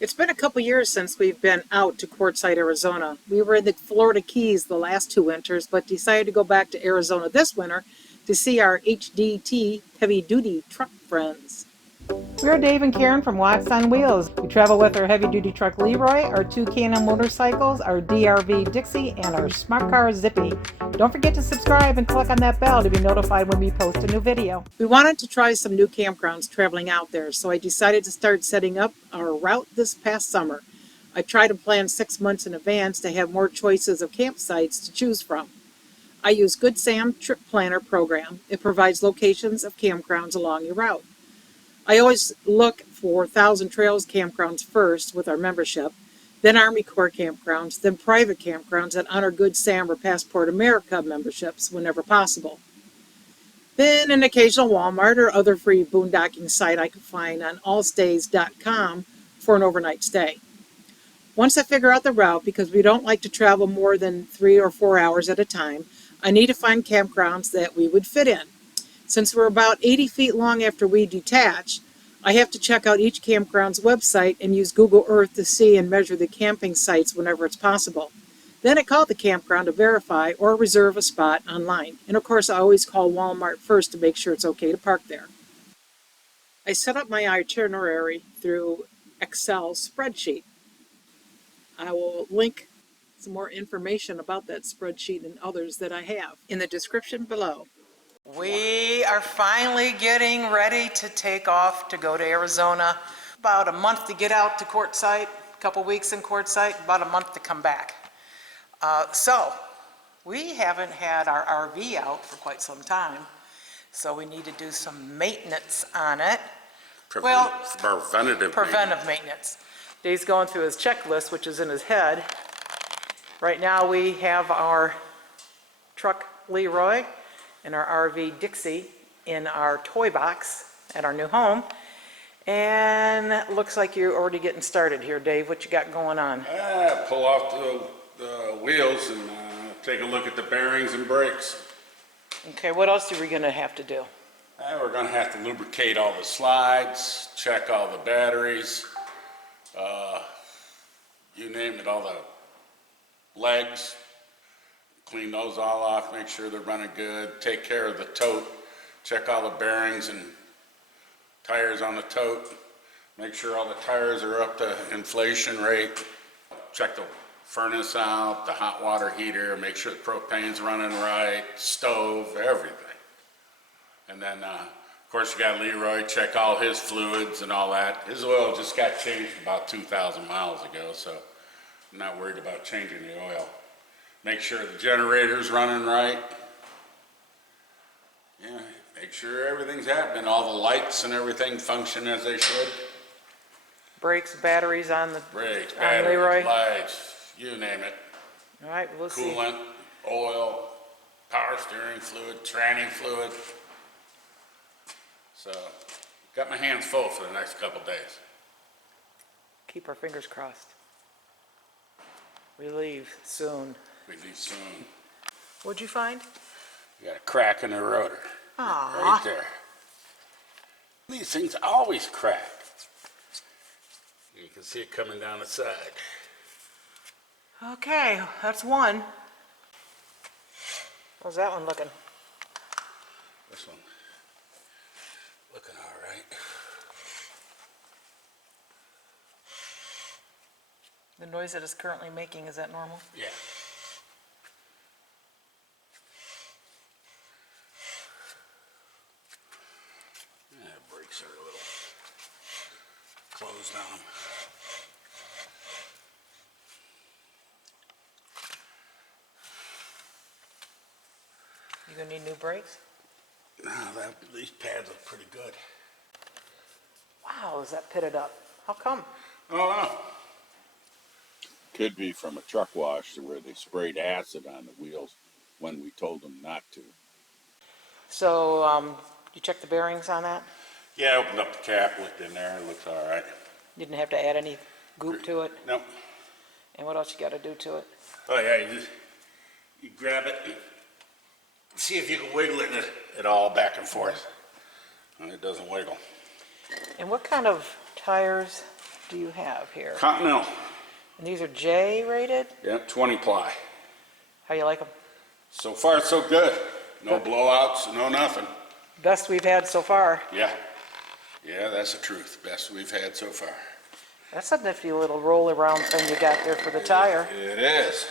It's been a couple years since we've been out to Quartzsite, Arizona. We were in the Florida Keys the last 2 winters, but decided to go back to Arizona this winter to see our HDT heavy-duty truck friends. We're Dave and Karen from Wax on Wheels. We travel with our heavy-duty truck Leroy, our two Can-Am motorcycles, our DRV Dixie, and our smart car Zippy. Don't forget to subscribe and click on that bell to be notified when we post a new video. We wanted to try some new campgrounds traveling out there, so I decided to start setting up our route this past summer. I try to plan 6 months in advance to have more choices of campsites to choose from. I use Good Sam Trip Planner program. It provides locations of campgrounds along your route. I always look for Thousand Trails campgrounds first with our membership, then Army Corps campgrounds, then private campgrounds that honor Good Sam or Passport America memberships whenever possible. Then an occasional Walmart or other free boondocking site I could find on allstays.com for an overnight stay. Once I figure out the route, because we don't like to travel more than 3 or 4 hours at a time, I need to find campgrounds that we would fit in. Since we're about 80 feet long after we detach, I have to check out each campground's website and use Google Earth to see and measure the camping sites whenever it's possible. Then I call the campground to verify or reserve a spot online. And of course, I always call Walmart first to make sure it's okay to park there. I set up my itinerary through Excel spreadsheet. I will link some more information about that spreadsheet and others that I have in the description below. We are finally getting ready to take off to go to Arizona. About a month to get out to Quartzsite, a couple weeks in Quartzsite, about a month to come back. So we haven't had our RV out for quite some time, so we need to do some maintenance on it. Preventive maintenance. Dave's going through his checklist, which is in his head. Right now we have our truck Leroy and our RV Dixie in our toy box at our new home. And it looks like you're already getting started here, Dave. What you got going on? Pull off the wheels and take a look at the bearings and brakes. Okay, what else are we going to have to do? We're going to have to lubricate all the slides, check all the batteries, you name it, all the legs. Clean those all off, make sure they're running good, take care of the tote, check all the bearings and tires on the tote, make sure all the tires are up to inflation rate, check the furnace out, the hot water heater, make sure the propane's running right, stove, everything. And then, of course, you got Leroy, check all his fluids and all that. His oil just got changed about 2,000 miles ago, so I'm not worried about changing the oil. Make sure the generator's running right. Yeah, make sure everything's happening. All the lights and everything function as they should. Brakes, batteries on the Brakes, on batteries, Leroy. lights, you name it. All right, we'll see. Coolant, oil, power steering fluid, tranny fluid. So, got my hands full for the next couple days. Keep our fingers crossed. We leave soon. We leave soon. What'd you find? You got a crack in the rotor. Aww. Right there. These things always crack. You can see it coming down the side. Okay, that's one. How's that one looking? This one looking all right. The noise that it's currently making, is that normal? Yeah. The brakes are a little closed on them. You gonna need new brakes? No, these pads look pretty good. Wow, is that pitted up? How come? I don't know. Could be from a truck wash to where they sprayed acid on the wheels when we told them not to. So, you checked the bearings on that? Yeah, I opened up the cap, looked in there, it looks all right. Didn't have to add any goop to it? Nope. And what else you gotta do to it? Oh yeah, you grab it, see if you can wiggle it at all back and forth. And it doesn't wiggle. And what kind of tires do you have here? Continental. And these are J rated? Yep, 20 ply. How you like them? So far, so good. No Good. blowouts, no nothing. Best we've had so far. Yeah. Yeah, that's the truth. Best we've had so far. That's a nifty little roll around thing you got there for the tire. It is.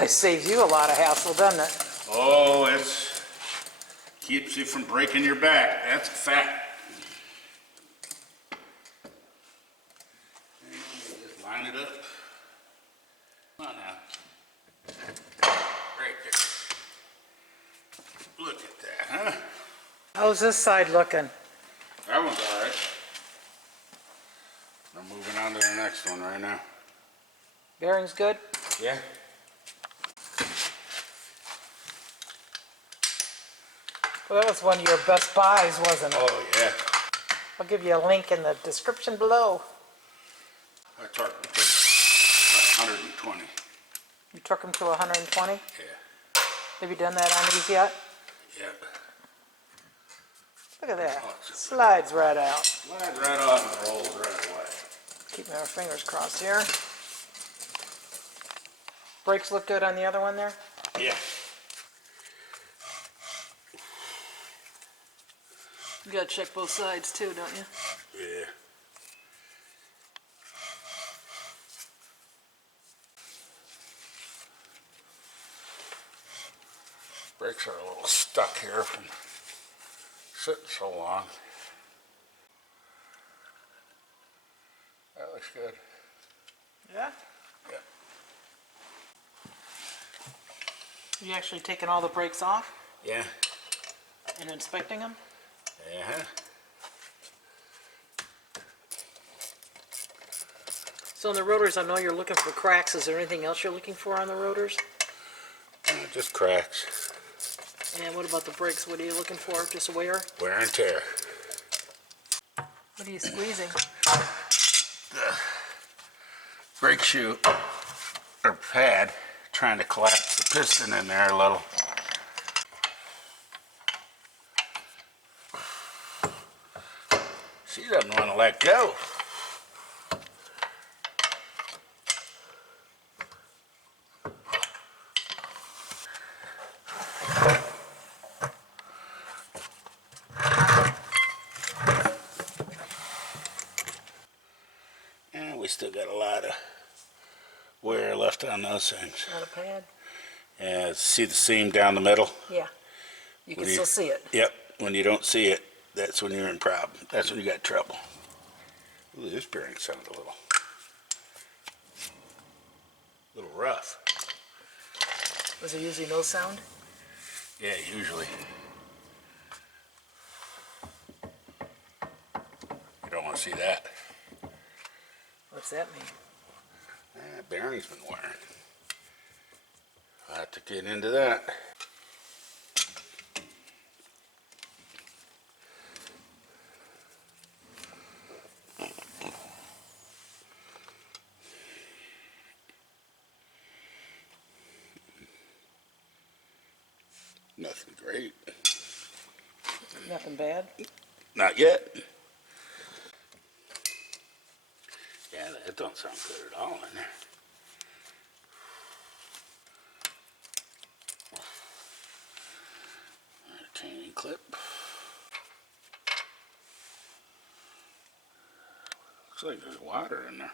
It saves you a lot of hassle, doesn't it? Oh, keeps you from breaking your back. That's a fact. And just line it up. Come on now. Right there. Look at that, huh? How's this side looking? That one's all right. I'm moving on to the next one right now. Bearings good? Yeah. Well, that was one of your best buys, wasn't it? Oh, yeah. I'll give you a link in the description below. I torqued it to 120. You took them to 120? Yeah. Have you done that on these yet? Yep. Look at that. Oh, Slides right out. Slides right off and rolls right away. Keeping our fingers crossed here. Brakes look good on the other one there? Yeah. You gotta check both sides too, don't you? Yeah. Brakes are a little stuck here from sitting so long. That looks good. Yeah? Yeah. You actually taking all the brakes off Yeah. and inspecting them? Uh-huh. So on the rotors, I know you're looking for cracks. Is there anything else you're looking for on the rotors? Just cracks. And what about the brakes? What are you looking for? Just wear? Wear and tear. What are you squeezing? Brake shoe or pad, trying to collapse the piston in there a little. She doesn't want to let go. And we still got a lot of wear left on those things. Not a pad? Yeah, see the seam down the middle? Yeah. You can What do you- still see it. Yep, when you don't see it, that's when you're in problem. That's when you got trouble. Ooh, this bearing sounds a little rough. Was there usually no sound? Yeah, usually. You don't want to see that. What's that mean? Bearing's been wearing. I'll have to get into that. Nothing great. Nothing bad? Not yet. Yeah, that don't sound good at all in there. Retaining clip. Looks like there's water in there.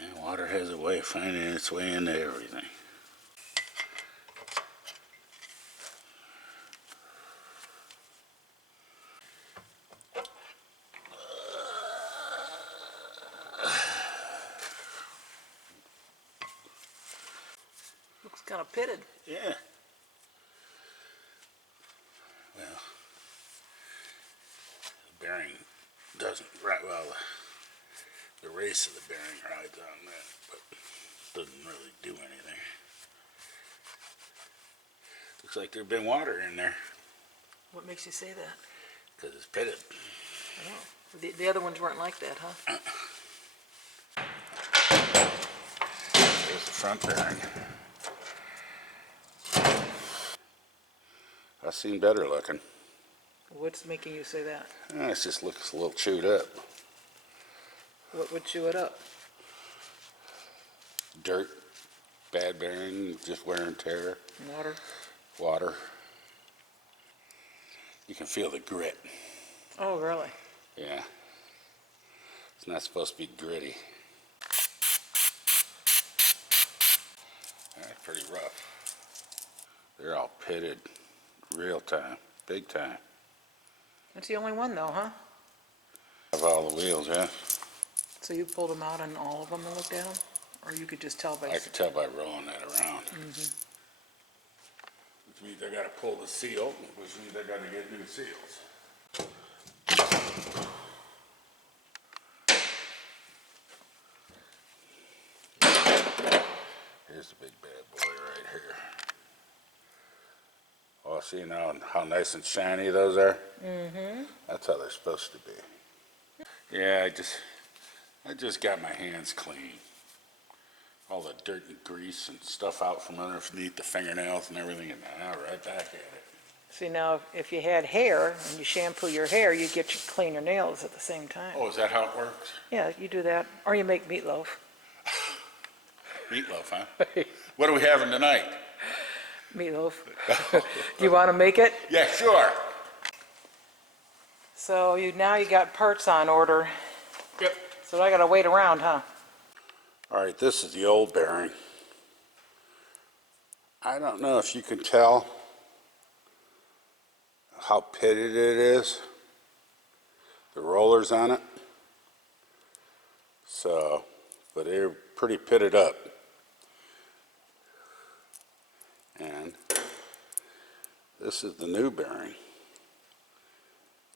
And water has a way of finding its way into everything. Looks kind of pitted. Yeah. Well, the bearing doesn't right well. The race of the bearing rides on that, but doesn't really do anything. Looks like there's been water in there What makes you say that? because it's pitted. I know. The other ones weren't like that, huh? There's the front bearing. I've seen better looking. What's making you say that? It just looks a little chewed up. What would chew it up? Dirt, bad bearing, just wear and tear, Water. water. You can feel the grit. Oh, really? Yeah. It's not supposed to be gritty. That's pretty rough. They're all pitted, real time, big time. That's the only one though, huh? Of all the wheels, yeah. So you pulled them out on all of them and looked at them? Or you could just tell by... I could tell by rolling that around. Which means I gotta pull the seal, which means I gotta get new seals. Here's the big bad boy right here. Oh, see now how nice and shiny those are? That's how they're supposed to be. Yeah, I just got my hands clean. All the dirt and grease and stuff out from underneath the fingernails and everything, and now right back at it. See, now, if you had hair and you shampoo your hair, you get your cleaner nails at the same time. Oh, is that how it works? Yeah, you do that. Or you make meatloaf. Meatloaf, huh? What are we having tonight? Meatloaf. Do you want to make it? Yeah, sure. So now you got parts on order. Yep. So I got to wait around, huh? All right, this is the old bearing. I don't know if you can tell how pitted it is, the rollers on it. So, but they're pretty pitted up. And this is the new bearing.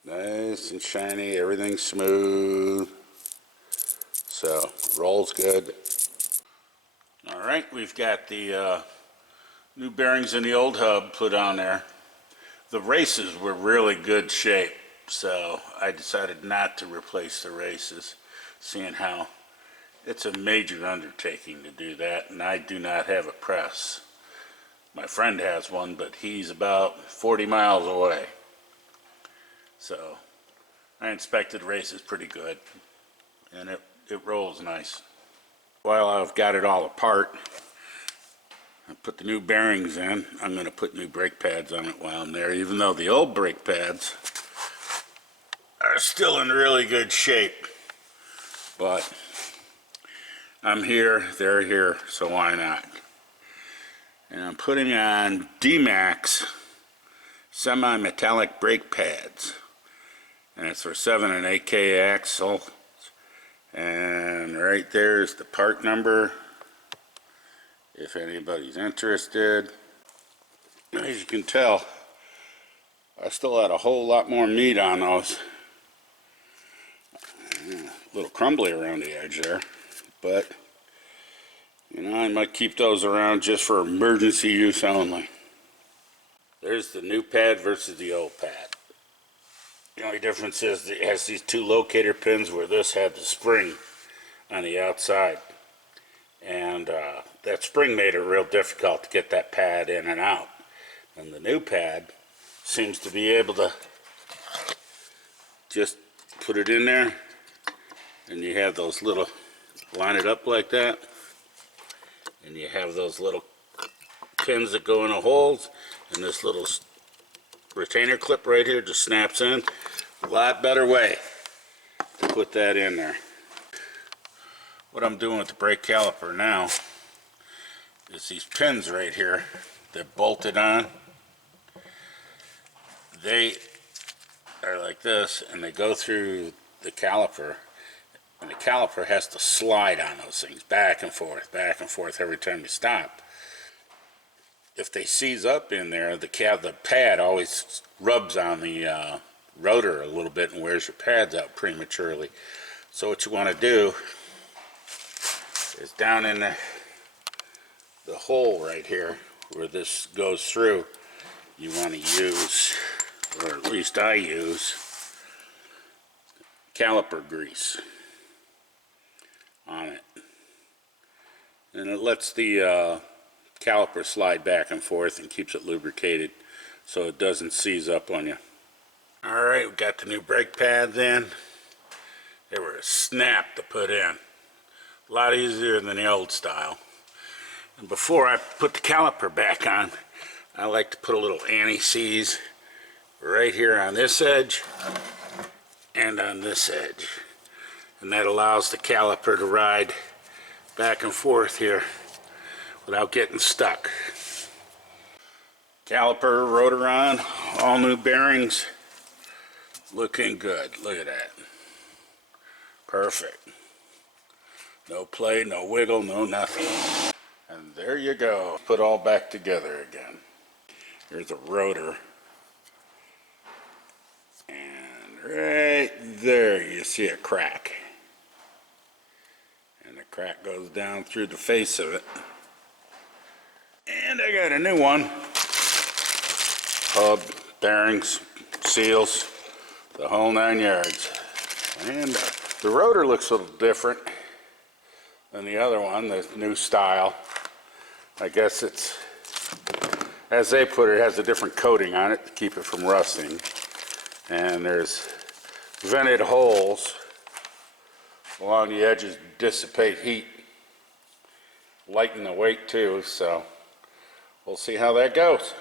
Nice and shiny, everything's smooth. So, rolls good. All right, we've got the new bearings in the old hub put on there. The races were really good shape, so I decided not to replace the races, seeing how it's a major undertaking to do that, and I do not have a press. My friend has one, but he's about 40 miles away. So I inspected the races pretty good, and it rolls nice. While I've got it all apart, I put the new bearings in. I'm going to put new brake pads on it while I'm there, even though the old brake pads are still in really good shape. But I'm here, they're here, so why not? And I'm putting on D-Max semi-metallic brake pads. And it's for 7 and 8K axle. And right there is the part number, if anybody's interested. As you can tell, I still had a whole lot more meat on those. A little crumbly around the edge there, but you know, I might keep those around just for emergency use only. There's the new pad versus the old pad. The only difference is it has these two locator pins where this had the spring on the outside. And that spring made it real difficult to get that pad in and out. And the new pad seems to be able to just put it in there, and you have those little, line it up like that, and you have those little pins that go in the holes, and this little retainer clip right here just snaps in. A lot better way to put that in there. What I'm doing with the brake caliper now is these pins right here that bolted on. They are like this, and they go through the caliper, and the caliper has to slide on those things back and forth every time you stop. If they seize up in there, the pad always rubs on the rotor a little bit and wears your pads out prematurely. So what you want to do is down in the hole right here where this goes through, you want to use, or at least I use, caliper grease on it. And it lets the caliper slide back and forth and keeps it lubricated so it doesn't seize up on you. Alright, we got the new brake pads in. They were a snap to put in. A lot easier than the old style. And before I put the caliper back on, I like to put a little anti-seize right here on this edge and on this edge. And that allows the caliper to ride back and forth here without getting stuck. Caliper, rotor on, all new bearings, looking good. Look at that. Perfect. No play, no wiggle, no nothing. And there you go. Put all back together again. Here's a rotor. And right there you see a crack. And the crack goes down through the face of it. And I got a new one. Hub, bearings, seals, the whole 9 yards. And the rotor looks a little different than the other one, the new style. I guess it's, as they put it, it has a different coating on it to keep it from rusting. And there's vented holes along the edges to dissipate heat, lighten the weight too, so we'll see how that goes.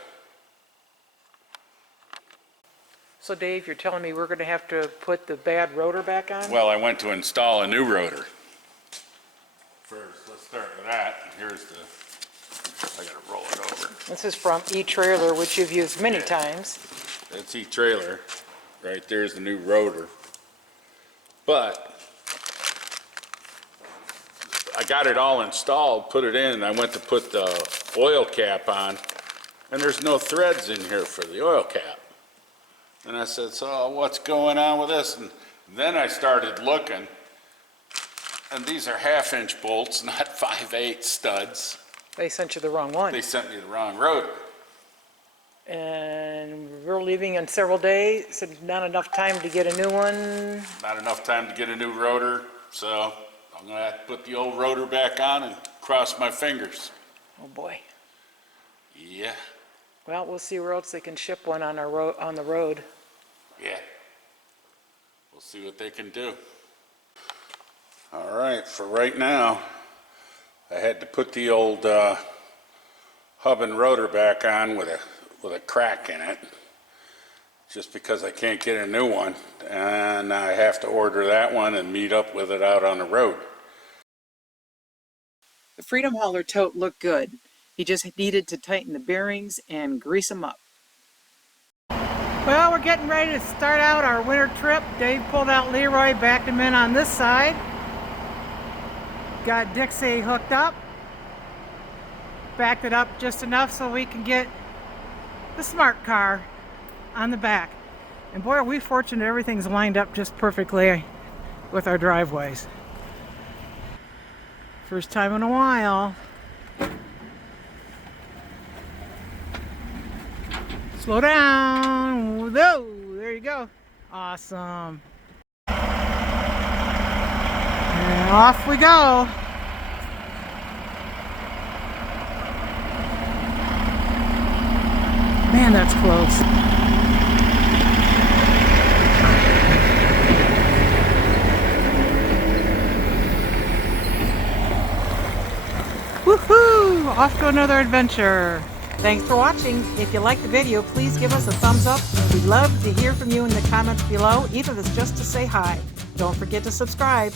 So Dave, you're telling me we're going to have to put the bad rotor back on? Well, I went to install a new rotor. First, let's start with that. Here's the, I gotta roll it over. This is from E-Trailer, which you've used many times. That's E-Trailer. Right there's the new rotor. But I got it all installed, put it in, and I went to put the oil cap on, and there's no threads in here for the oil cap. And I said, so what's going on with this? And then I started looking, and these are 1/2-inch bolts, not 5/8 studs. They sent you the wrong one. They sent me the wrong rotor. And we're leaving in several days, so not enough time to get a new one. Not enough time to get a new rotor, so I'm gonna have to put the old rotor back on and cross my fingers. Oh boy. Yeah, Well, we'll see where else they can ship one on our on the road. yeah. We'll see what they can do. All right, for right now, I had to put the old hub and rotor back on with a crack in it, just because I can't get a new one, and I have to order that one and meet up with it out on the road. The Freedom Hauler tote looked good. He just needed to tighten the bearings and grease them up. Well, we're getting ready to start out our winter trip. Dave pulled out Leroy, backed him in on this side. Got Dixie hooked up. Backed it up just enough so we can get the smart car on the back. And boy, are we fortunate everything's lined up just perfectly with our driveways. First time in a while. Slow down. Whoa, there you go. Awesome. And off we go. Man, that's close. Woohoo! Off to another adventure. Thanks for watching. If you liked the video, please give us a thumbs up. We'd love to hear from you in the comments below, even if it's just to say hi. Don't forget to subscribe.